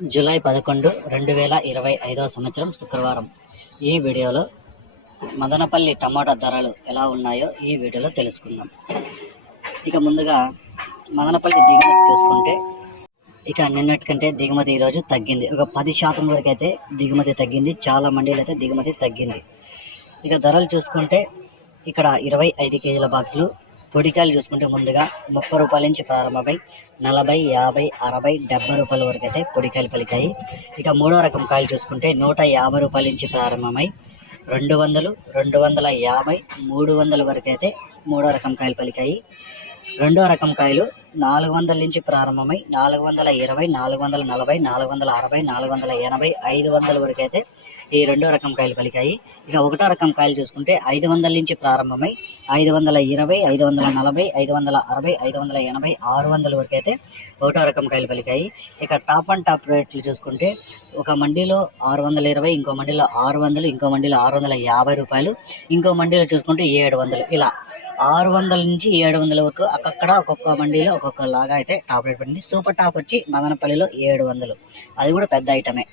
July 11, 2025 సంవత్సరం శుక్రవారం. ఈ వీడియోలో మదనపల్లి టమాటా ధరలు ఎలా ఉన్నాయో ఈ వీడియోలో తెలుసుకుందాం. ఇక ముందుగా మదనపల్లి దిగుమతి చూసుకుంటే ఇక నిన్నటి కంటే దిగుమతి ఈరోజు తగ్గింది. ఒక 10% వరకు అయితే దిగుమతి తగ్గింది. చాలా మండీలు అయితే దిగుమతి తగ్గింది. ఇక ధరలు చూసుకుంటే ఇక్కడ 25 కేజీల బాక్సులు పొడికాయలు చూసుకుంటే ముందుగా 30 రూపాయల నుంచి ప్రారంభమై 40, 50, 60, 70 రూపాయల వరకు అయితే పొడికాయలు పలికాయి. ఇక మూడో రకం కాయలు చూసుకుంటే 150 రూపాయల నుంచి ప్రారంభమై 200, 250, 300 వరకు అయితే మూడో రకం కాయలు పలికాయి. రెండో రకం కాయలు 400 నుంచి ప్రారంభమై 420, 440, 460, 480, 500 వరకు అయితే ఈ రెండో రకం కాయలు పలికాయి. ఇక ఒకటో రకం కాయలు చూసుకుంటే 500 నుంచి ప్రారంభమై 520, 540, 560, 580, 600 వరకు అయితే ఒకటో రకం కాయలు పలికాయి. ఇక టాప్ అండ్ టాప్ రేట్లు చూసుకుంటే ఒక మండీలో 620, ఇంకో మండీలో 600, ఇంకో మండీలో 650 రూపాయలు, ఇంకో మండీలో చూసుకుంటే 700. ఇలా 600 నుంచి 700 వరకు అక్కడ ఒక్కొక్క మండీలో ఒక్కొక్క లాగా అయితే టాప్ రేట్ పడింది. సూపర్ టాప్ వచ్చి మదనపల్లిలో 700, అది కూడా పెద్ద ఐటమే.